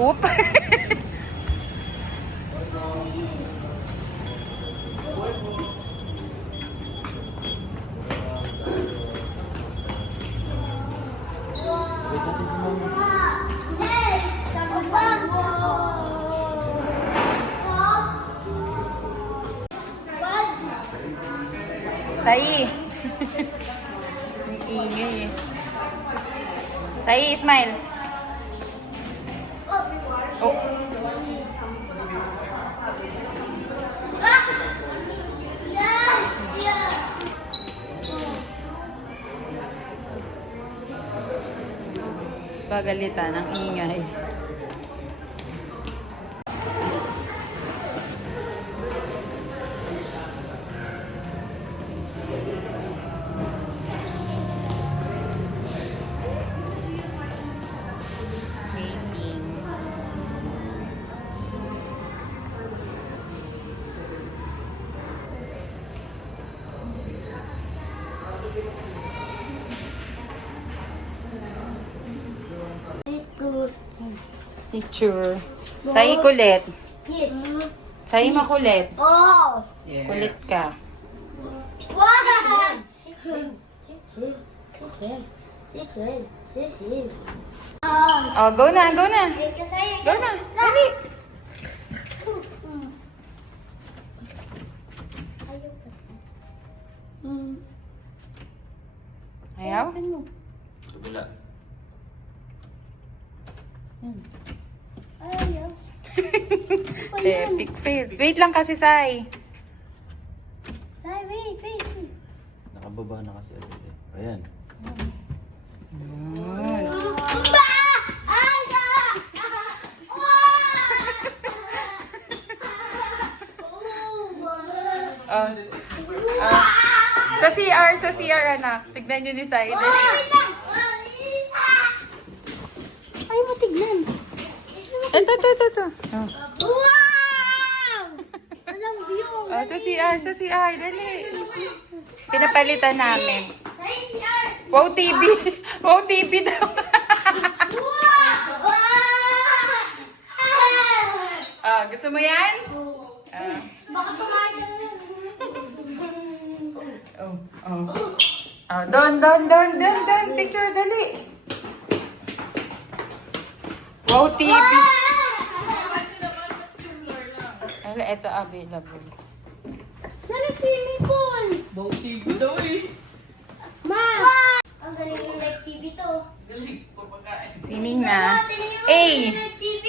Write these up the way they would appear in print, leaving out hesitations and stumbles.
Oop. Sai. Ang ingay eh. Sai, smile. Oh. Pagalitan, ang ingay. Picture. Sai kulit. Yes. Sai makulit. Oh. Yes. Kulit ka. Wow. Oh, go na, go na. Go na. Dali. Ayaw? Kabila. Ayaw. Epic fail. Wait lang kasi, Sai. Wait. Nakababa na kasi agad eh. Ayan. Ah, sa CR, anak. Tignan nyo ni Sai. Ay, matignan. Ito. Oh. Wow! Walang view. Oh, sa CR, dali. Pinapalitan namin. Wow TV. Wow TV daw. Ah, gusto mo yan? Ah. Baka tumagal. Oh. Oh, doon. Picture, dali. Wow TV. Wala, ito available. Nala swimming pool. Wow TV daw eh. Ma! Ang galing yung live TV to. Swimming na. Tingnan niyo Eh! yung live TV.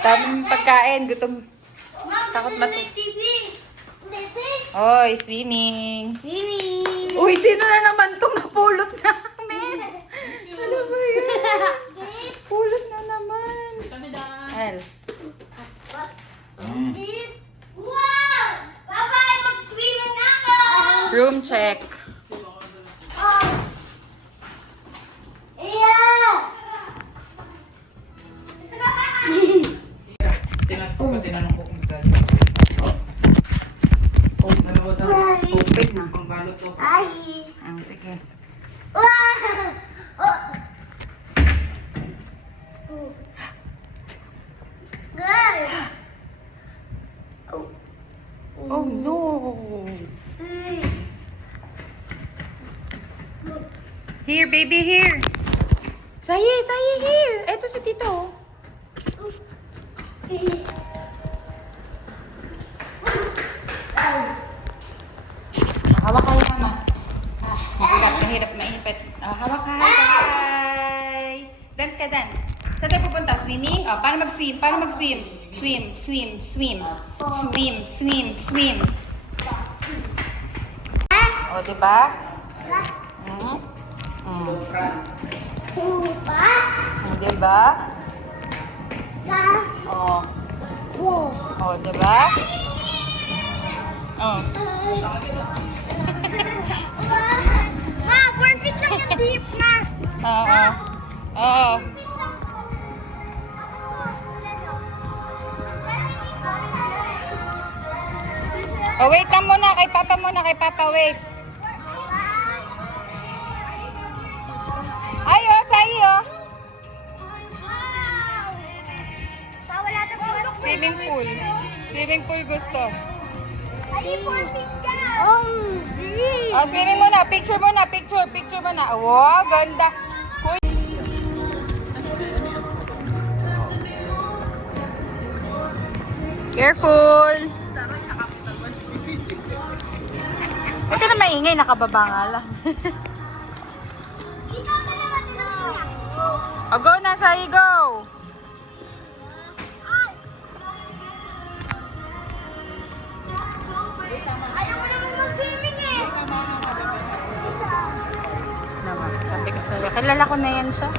Tamang pagkain, gutom. Ma, Takot yung matu- live TV. Oy, swimming. Swimming. Uy, sino na naman itong napulot namin? Ano ba yun? Pulot na naman. El. Wow! Papa, mag-swimming na ako! Room check. Oh. Yeah! Tinanong ko kung galing. Oh, dalawa daw. Open na. Ang balot to. Ay! Sige. Wow! Oh! Guys! Oh, no. Here, baby, here. Sayi, here. Eto si Tito. Hawak kayo, mama. Mahirap, mainipit. Hawak ka. Hi. Dance ka, dance. Saan tayo pupunta? Swimming? Paano mag-swim? Swim. Diba? Diba? Diba? Ma, 4 feet lang yung deep na. Oo. Oh, wait lang muna. Kay Papa, wait. Ayo, sa'yo. Swimming pool. Swimming pool gusto. Ay, 4 feet ka. Oh, please. Oh, swimming muna. Picture muna. Picture. Picture muna. Wow, ganda. Cool. Careful. Huwag ka na maingay. Nakababa nga lang. Ikaw na naman tinawag. O, go na, Sai, go. Ayaw ko naman mag-swimming eh. Naman. Sabi ko sa'yo. Kilala ko na yan siya.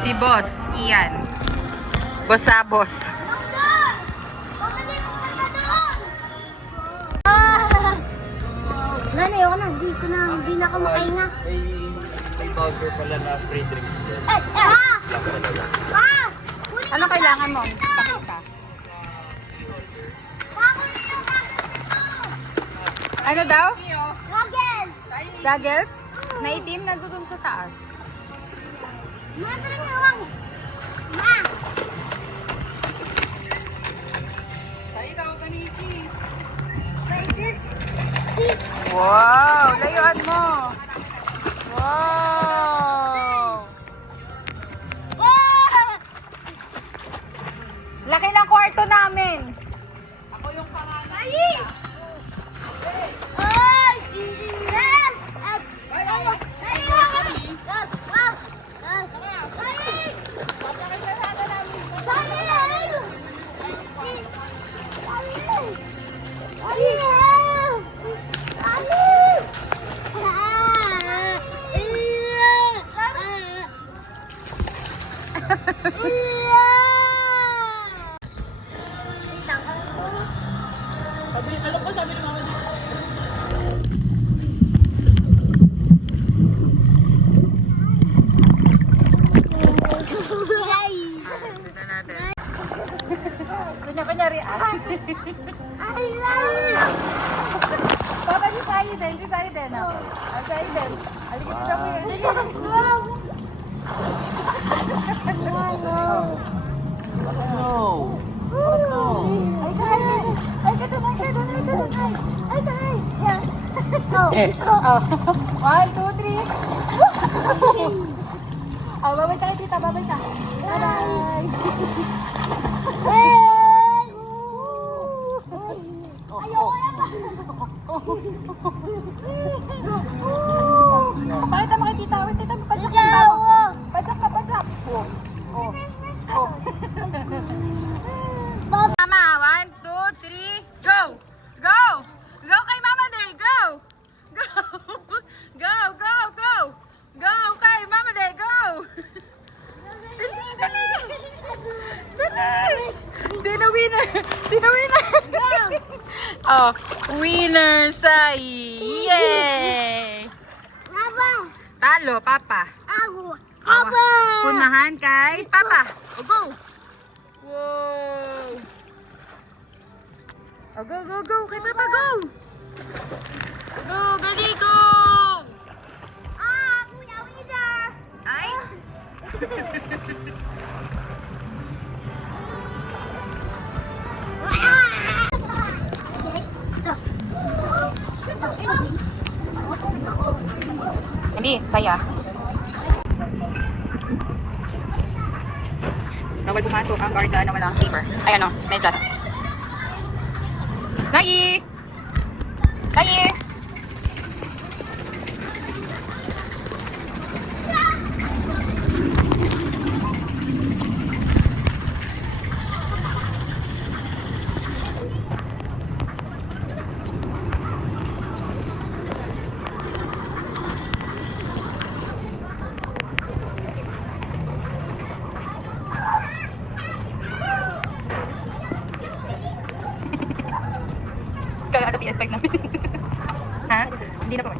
Si Boss. Ian. Boss sa boss. Doon! Pagkali mo ka doon! Ah! Lalo, ayoko na. Hindi na ako makahinga. May voucher pala na free drinks dyan. Ah! Ah! Lang talaga. Ah! Ano kailangan mo? Pakita. Pakunin yung Ano daw? goggles! Goggles? Na itim, nandun sa taas. Ma, tara na, wag! Ma! Wow! Layuan mo! Wow! Ah! Laki ng kwarto namin! Ay! Ay! Yes! Ay! Ay! Tignan natin. Kanya-kanya react. Papa, si Sai din. Si Sai din. Ang Sai din. Aligit ka mo yun. No! One, two, three. Oh, babay tayo tita. Babay ka. Bye-bye. Pakita mo kay tita. Wait, tita. Padyak ka. Padyak ka, padyak. Mama, 1, 2, 3, go! Go! Go kay Mama Day, go! Go! Go, go, go! Go kay Mama Day, go! Dali, dali! Dali! Dino winner! Dino winner! Oh, winner, Sai! Yay! Talo, Papa. Punahan kay Papa. O, go! Wow! O, go, go, go! Kay Papa, go! Go, gali, go! Ay! Hindi, saya. Bawal pumasok ang guarda na walang paper. Ay, ano, medyas. Nai! Nai! Kaya ano PS5 namin. Ha? Hindi na po.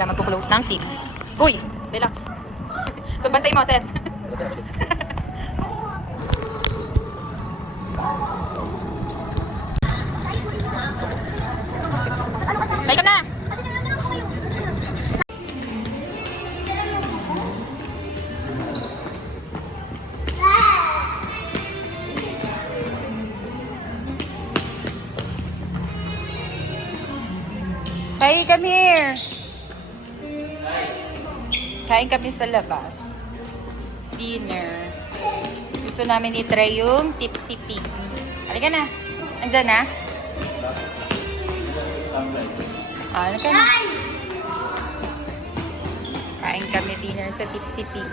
sila magpo-close ng 6. Uy, relax. So, bantay mo, Ses. Bye ka na! Hey, come here! Kain kami sa labas. Dinner. Gusto namin i-try yung tipsy pig. Halika na. Andyan na? Ano ka na? Kain kami dinner sa tipsy pig.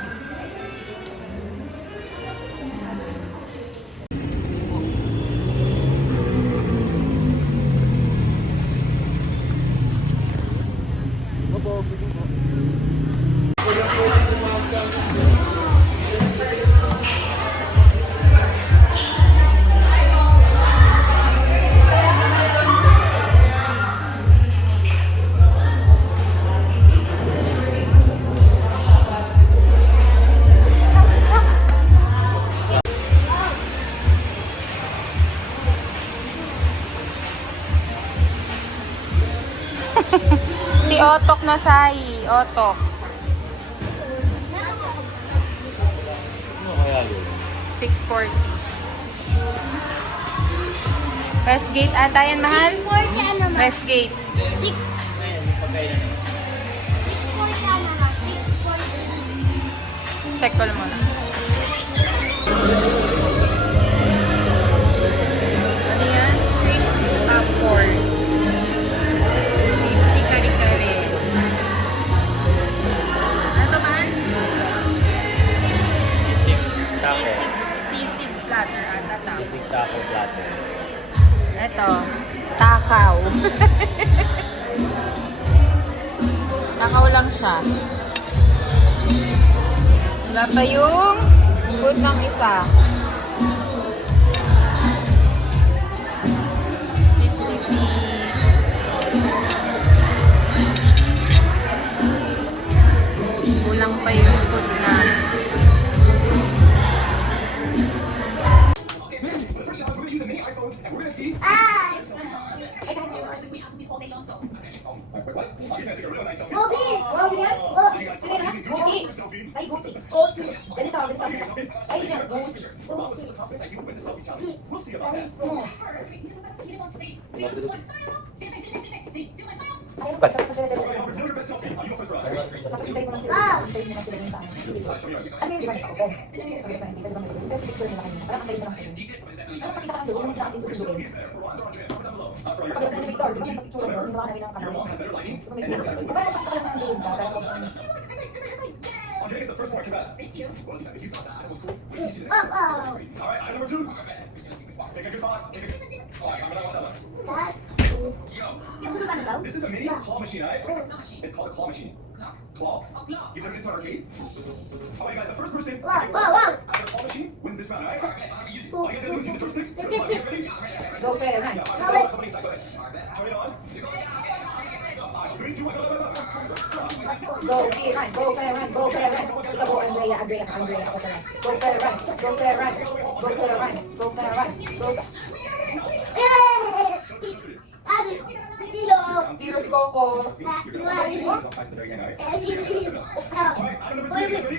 Si Otok na sahi. Otok. Ano kaya yun? 640. Westgate ata yan, mahal? 640 ano ma? Westgate. 640 Ayan, yung pagkainan. ano ma? 640. Check ko lang muna. Ano yan? Quick popcorn. Tipsy kare-kare. Ano to, mahal? Sisig taco. Sisig platter ata tao. Sisig taco platter. Ito, takaw. Takaw lang siya. Wala pa yung food ng isa. Recipe. Kulang pa yung food na. Ay! Bobby! Wow, sige yan. Bobby! Sige na. Gucci. Ay, Gucci. Ganito, ganito. Ay, Gucci. Ah! Andre is the first one. Congrats. Thank you. Well, you thought that was cool. Oh, oh! All right, item number 2. Pick a good box. All right, I'm gonna want that one. Lahat? Gusto ba na daw? This is a mini claw machine, all right? It's called a claw machine. Claw. You've never been to an arcade? All right, guys, the first person to Wow, get wow, wow! out of the claw machine wins this round, all right? All you guys gotta do is use the joysticks. Yep, Come on, yep, you ready? Go fair, run. Yeah, all right, come on inside, go ahead. Turn it on. All right, 3, 2, 1, go. Go, fair, run. Go, fair, run. Go, fair, run. Ikaw po, Andrea. Ako pala. Go, fair, run. Go, fair, run. Go, fair, run. Go, fair, run. Go, Abi, dilo. Zero si Coco. Iwali. All right, item number 3, ready?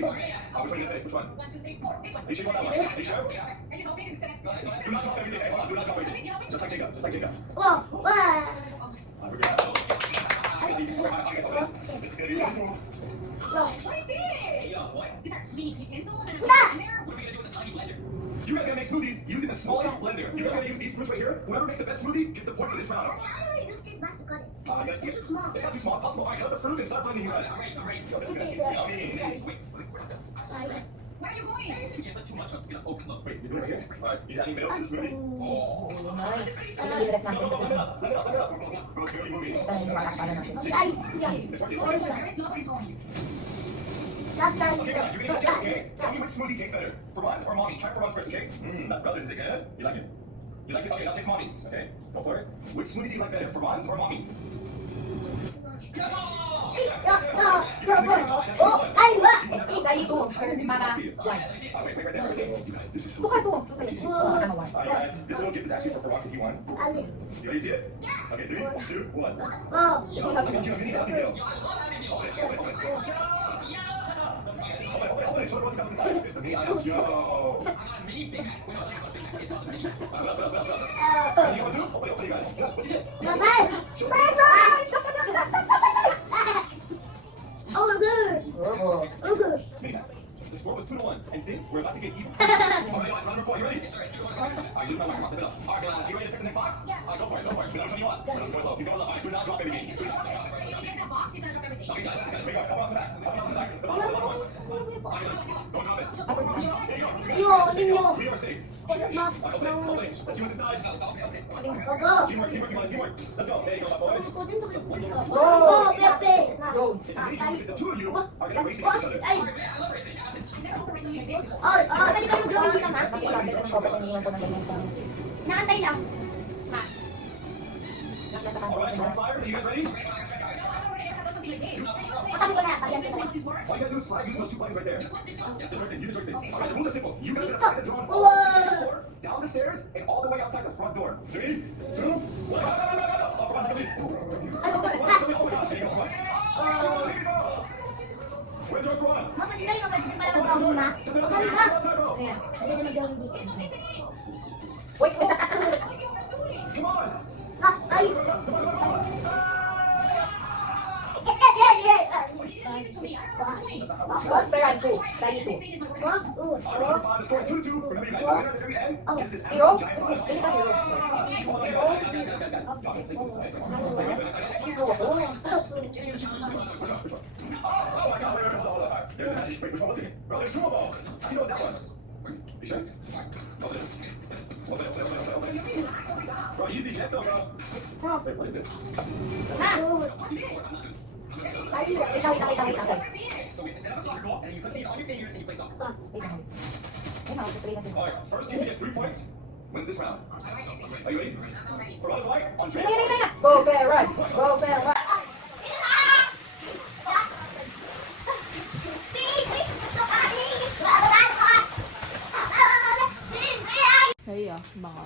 Which one? Which one? You should want that one. You sure? Do not drop everything. Hey, hold on. Do not drop everything. Just like Jacob. Just like Jacob. Wow, wow. We're good. This is gonna be really cool. Wow. You guys gotta make smoothies using the smallest blender. You guys gotta use these fruits right here. Whoever makes the best smoothie gets the point for this round. It's not too small. It's possible. All right, cut the fruits and start blending, you guys. Yo, this is gonna taste yummy. Where are you going? You can't let too much on it's gonna overload. Wait, you're doing it right here? All right, is adding milk to the smoothie? Nice. Ano yung direct natin sa Look it up, look it up, look it up. Bro, it's really moving. Saan yung kakasala natin? Ay, yan. This one, this Sorry one. lang. There is no place on you. Lahat lang. Okay, guys, you're gonna check, okay? Tell me which smoothie tastes better. For Ron's or Mommy's. Try for Ron's first, okay? That's brothers. Is it good? You like it? You like it? Okay, now taste Mommy's. Okay, go for it. Which smoothie do you like better? For Ron's or Mommy's? Sa ito, para one. Buka to. Ano one? Alright, guys, this little gift is actually for Farak if you want. You ready to see it? Okay, 3, 2, 1. Look at you, I'm getting happy meal. Open it. Open it. Show them what's coming inside. It's the me, I am. Yo. You want to? Open it, guys. What'd you get? Amazing. The score was 2-1, and things were about to get even. Alright, guys, round number 4, you ready? Alright, use my mic, I'll step it up. Alright, you ready to pick the next box? Alright, go for it. Without showing you what. He's going low. Alright, do not drop everything. Okay, guys, pick up. Up off the back. The bottom one. Don't drop it. There you go. We are safe. Open it. Let's see what's inside. Teamwork. Let's go. There you go, my boy. It's amazing because the two of you are going to race against each other. Naantay lang. Alright, try flyers. Are you guys ready? Patabi ko na. Pagyan ko na. All you gotta do is fly using those 2 buttons right there. Yes, the joysticks. Use the joysticks. Alright, the rules are simple. You guys gotta fly the drone all the way to the floor, down the stairs, and all the way outside the front door. 3, 2, 1. No. Up front, come in. Oh my God, there you go, front. Take it off. Where's your front? Magandang yung pwede pala ng muna. Maganda. Pwede na mag-gawin dito. Wait. Come on. Ay! Ferran, 2. Dali 2. Alright, number 5. The score is 2-2. Remember, you guys, the winner at the very end gets this Zero? absolute giant ball. Dali ka 0. Oh my God, wait, hold on. Wait, which one was it? Bro, there's 2 of them. How do you know it's that one? You sure? Open it. Bro, use the gentle, bro. Wait, what is it? Alright, first team to get 3 points wins this round. Are you ready? For honest white, on train. Go, Ferran. Go, Ferran. Kaya, baka.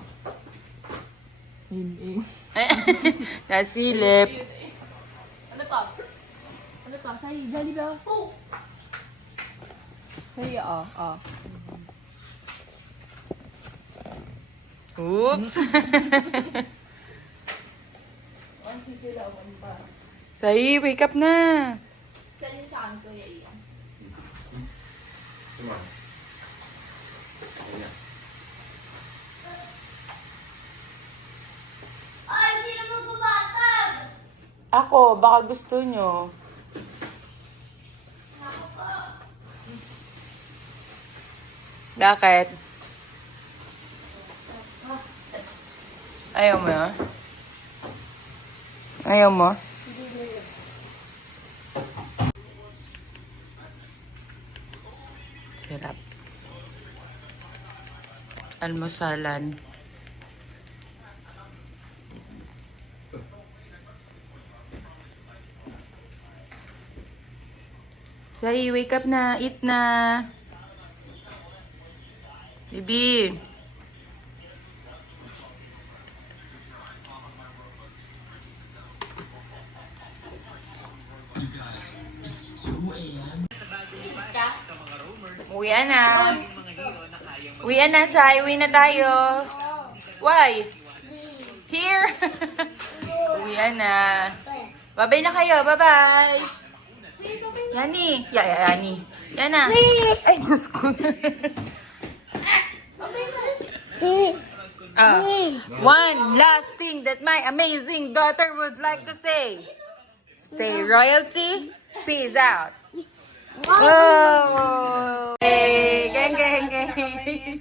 Hindi. Nasilip. Ano to? Ano to? Say, Jollibee ba? Kaya, Oops. Onsi sila, one pa. Sai, wake up na. Sali saan ko, Yaya? Come on. Ay, sino magbabatag? Ako, baka gusto nyo. Bakit? Ayaw mo yun? Ayaw mo? Sarap. Almosalan. Say, wake up na. Eat na. Baby. Uwian na. Uwian na, Sai. Uwi na tayo. Why? Here. Uwian na. Bye-bye na kayo. Bye-bye. Yani. Yani. Yan na. Ay, Diyos ko. One last thing that my amazing daughter would like to say. Stay royalty. Peace out. Whoa! Hey, gang, gang, gang.